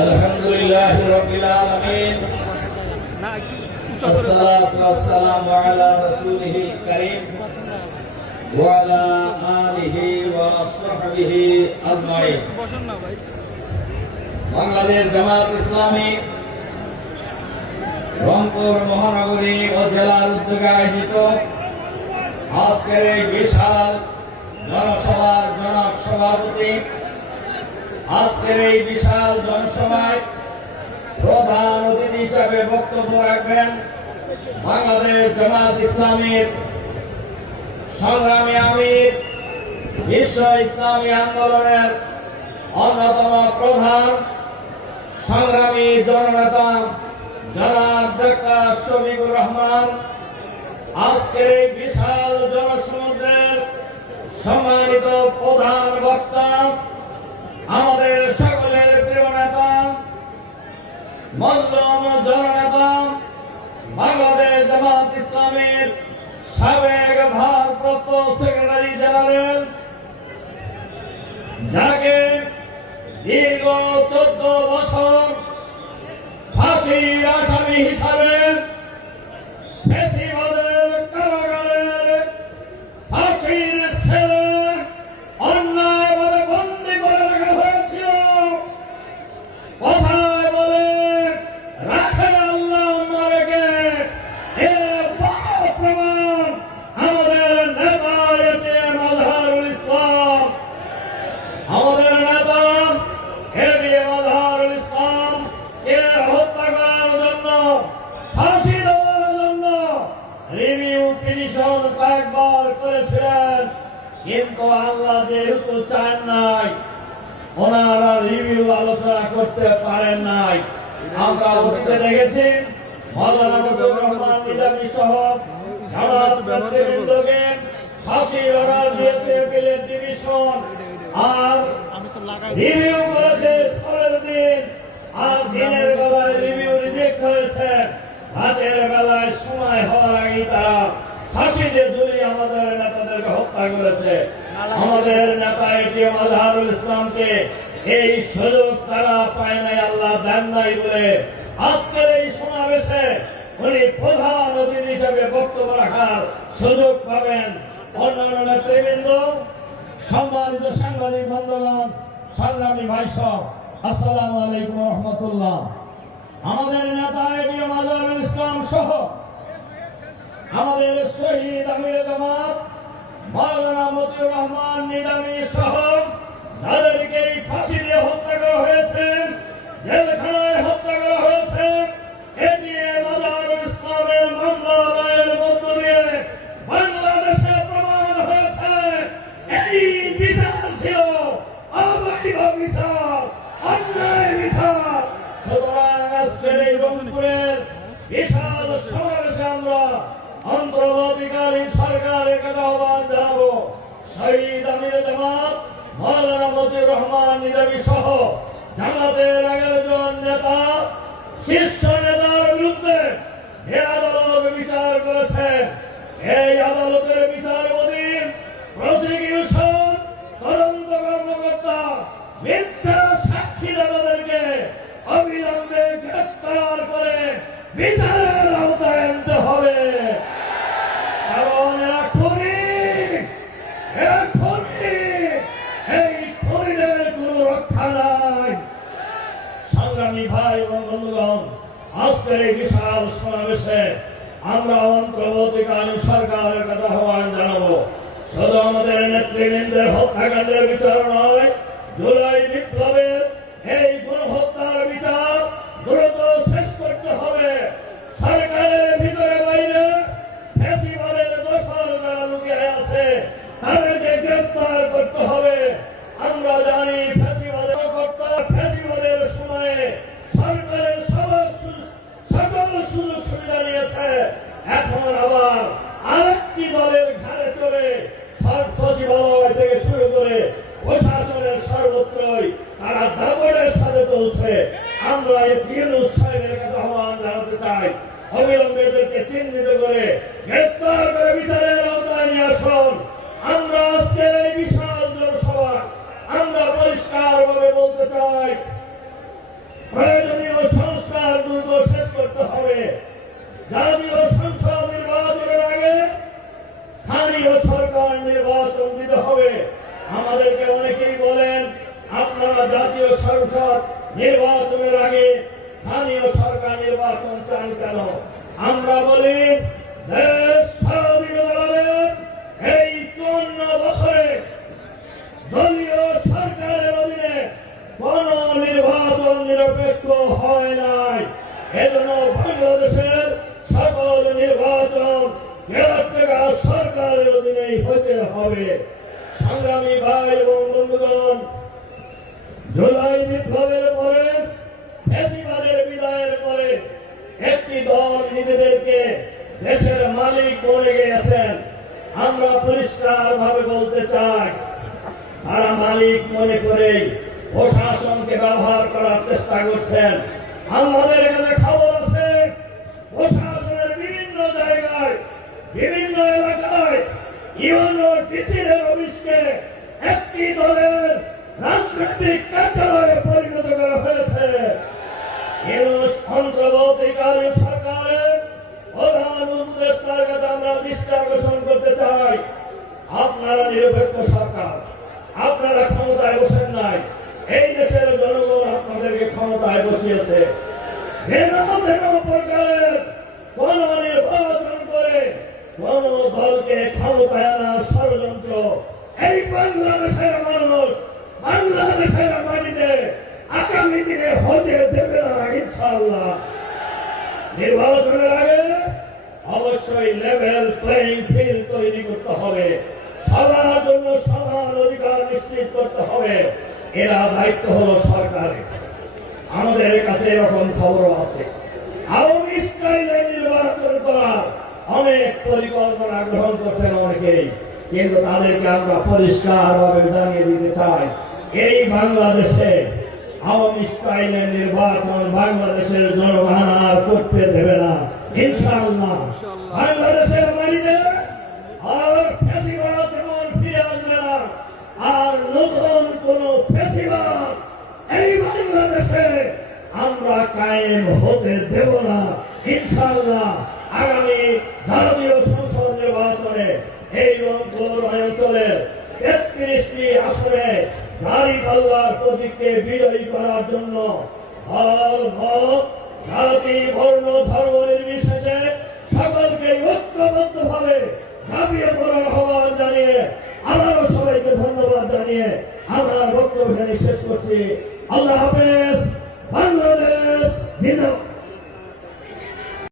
আলহামদুলিল্লাহি রাব্বিল আলামিন আসসালাতু ওয়াসসালামু আলা রাসূলিহিল কারীম ওয়া আলা আলিহি ওয়া সাহবিহি আজমাইন। বাংলাদেশ জামাত ইসলামী রংপুর মহানগরী ও জেলার উদ্যোগে আয়োজিত আজকের এই বিশাল জনসভার জনক সভাপতি, আজকের এই বিশাল জনসভায় প্রধান অতিথি হিসাবে বক্তব্য রাখবেন বাংলাদেশ জামাত ইসলামীর সংগ্রামী আমির, বিশ্ব ইসলামী আন্দোলনের অন্যতম প্রধান সংগ্রামী জননেতা জনাব ডক্টর শফিকুর রহমান। আজকের এই বিশাল জনসমুদ্রের সম্মানিত প্রধান বক্তা, আমাদের সকলের প্রিয় নেতা, মজলুম জননেতা, বাংলাদেশ জামাত ইসলামীর সাবেক ভারপ্রাপ্ত সেক্রেটারি জেনারেল, যাকে দীর্ঘ 14 বছর ফাঁসির আসামি হিসাবে ফ্যাসিবাদের কারাগারে ফাঁসির ছেলে অন্যায়ভাবে বন্দী করে রাখা হয়েছিল। কথায় বলে রাখে আল্লাহ মারেকে, এর বড় প্রমাণ আমাদের নেতা এটিএম আজহারুল ইসলাম। আমাদের নেতা এটিএম আজহারুল ইসলাম এর হত্যা করার জন্য, ফাঁসি দেওয়ার জন্য রিভিউ পিটিশন কয়েকবার করেছিলেন, কিন্তু আল্লাহ যেহেতু চান নাই, ওনারা রিভিউ আলোচনা করতে পারেন নাই। আমরা অতীতে দেখেছি মাওলানা মতিউর রহমান নিজামী সহ জামাত নেতৃবৃন্দকে ফাঁসির অর্ডার দিয়েছে এপিলেট ডিভিশন, আর রিভিউ করেছে পরের দিন, আর দিনের বেলায় রিভিউ রিজেক্ট হয়েছে, রাতের বেলায় সময় হওয়ার আগেই তারা ফাঁসিতে ঝুলিয়ে আমাদের নেতাদেরকে হত্যা করেছে। আমাদের নেতা এটিএম আজহারুল ইসলামকে এই সুযোগ তারা পায় নাই, আল্লাহ দেন নাই বলে আজকের এই সমাবেশে উনি প্রধান অতিথি হিসেবে বক্তব্য রাখার সুযোগ পাবেন। অন্যান্য নেতৃবৃন্দ, সম্মানিত সাংবাদিক বন্ধুগণ, সংগ্রামী ভাই সব, আসসালামু আলাইকুম ওয়া রাহমাতুল্লাহ। আমাদের নেতা এটিএম আজহারুল ইসলাম সহ আমাদের শহীদ আমিরে জামাত মাওলানা মতিউর রহমান নিজামী সহ যাদেরকে ফাঁসি দিয়ে হত্যা করা হয়েছে, জেলখানায় হত্যা করা হয়েছে, এটিএম আজহারুল ইসলামের মামলা রায়ের মধ্য দিয়ে বাংলাদেশে প্রমাণ হয়েছে এই বিচার ছিল অবৈধ বিচার, অন্যায় বিচার। সুতরাং আজকের এই রংপুরের বিশাল সমাবেশে আমরা অন্তর্বর্তীকালীন সরকারের কাছে আহ্বান জানাবো, শহীদ আমিরে জামাত মাওলানা মতিউর রহমান নিজামী সহ জামাতের 11 জন নেতা, শীর্ষ নেতার বিরুদ্ধে যে আদালত বিচার করেছে, এই আদালতের বিচারাধীন প্রসিকিউশন তদন্ত কর্মকর্তা মিথ্যা সাক্ষী দাতাদেরকে অবিলম্বে গ্রেফতার করে বিচারের আওতায় আনতে হবে, কারণ এরা খুনি, এই খুনিদের কোনো রক্ষা নাই। সংগ্রামী ভাই এবং বন্ধুগণ, আজকের এই বিশাল সমাবেশে আমরা অন্তর্বর্তীকালীন সরকারের কাছে আহ্বান জানাবো, শুধু আমাদের নেতৃবৃন্দের হত্যাকাণ্ডের বিচার নয়, জুলাই বিপ্লবের এই গণহত্যার বিচার দ্রুত শেষ করতে হবে। সরকারের ভিতরে বাইরে ফ্যাসিবাদের দোষর যারা লুকিয়ে আছে তাদেরকে গ্রেফতার করতে হবে। আমরা জানি ফ্যাসিবাদের সময়ে সরকারের সকল সুযোগ সুবিধা নিয়েছে, এখন আবার আরেকটি দলের ঘাড়ে চড়ে সচিবালয় থেকে শুরু করে প্রশাসনের সর্বত্রই তারা দাবড়ের সাথে চলছে। আমরা এই সাহেবের কাছে আহ্বান জানাতে চাই, অবিলম্বে এদেরকে চিহ্নিত করে গ্রেফতার করে আমাদেরকে অনেকেই বলেন আপনারা জাতীয় সংসদ নির্বাচনের আগে স্থানীয় সরকার নির্বাচন চান কেন? আমরা বলি দেশ স্বাধীনতা লাভের এই 54 বছরে দলীয় সরকারের অধীনে কোন নির্বাচন নিরপেক্ষ হয় নাই। এজন্য বাংলাদেশের সকল নির্বাচন নিরপেক্ষ সরকারের অধীনেই হতে হবে। সংগ্রামী ভাই এবং বন্ধুগণ, জুলাই বিপ্লবের পরে ফ্যাসিবাদের বিদায়ের পরে একটি দল নিজেদেরকে দেশের মালিক বলে গিয়েছেন। আমরা পরিষ্কার ভাবে বলতে চাই, তারা মালিক মনে করে প্রশাসনকে ব্যবহার করার চেষ্টা করছেন। আমাদের কাছে খবর আছে প্রশাসনের বিভিন্ন জায়গায় বিভিন্ন এলাকায় ইউনো ডিসির অফিসকে একটি দলের রাজনৈতিক কার্যালয়ে পরিণত করা হয়েছে। অন্তর্বর্তীকালীন সরকারের প্রধান উপদেষ্টার কাছে আমরা দৃষ্টি আকর্ষণ করতে চাই, আপনারা নিরপেক্ষ সরকার, আপনারা ক্ষমতায় বসেন নাই, এই দেশের জনগণ আপনাদেরকে ক্ষমতায় বসিয়েছে। যেন প্রকারের কোন নির্বাচন করে কোন দলকে ক্ষমতায় আনার ষড়যন্ত্র এই বাংলাদেশের মানুষ বাংলাদেশের মাটিতে আগামী দিনে হতে দেবে না ইনশাআল্লাহ। নির্বাচনের আগে অবশ্যই লেভেল প্লেইং ফিল্ড তৈরি করতে হবে, সবার জন্য সমান অধিকার নিশ্চিত করতে হবে। এরা দায়িত্ব হলো সরকারের। আমাদের কাছে এরকম খবর আছে আওয়ামী স্টাইলে নির্বাচন করার অনেক পরিকল্পনা গ্রহণ করছেন অনেকেই, কিন্তু তাদেরকে আমরা পরিষ্কার ভাবে জানিয়ে দিতে চাই, এই বাংলাদেশে আওয়ামী স্টাইলে নির্বাচন বাংলাদেশের জনগণ আর করতে দেবে না ইনশাআল্লাহ। বাংলাদেশের মাটিতে আর ফ্যাসিবাদ যেমন ফিরে আসবে না, আর নতুন কোন ফ্যাসিবাদ এই বাংলাদেশে আমরা কায়েম হতে দেব না ইনশাআল্লাহ। আগামী জাতীয় সংসদ নির্বাচনে এই রংপুর অঞ্চলের 33টি আসনে দাঁড়িপাল্লার প্রতীককে বিজয়ী করার জন্য দল, মত, জাতি, বর্ণ, ধর্ম নির্বিশেষে সকলকে ঐক্যবদ্ধভাবে ঝাঁপিয়ে পড়ার আহ্বান জানিয়ে আবারও সবাইকে ধন্যবাদ জানিয়ে আমার বক্তব্য শেষ করছি। আল্লাহ হাফেজ। বাংলাদেশ জিন্দাবাদ।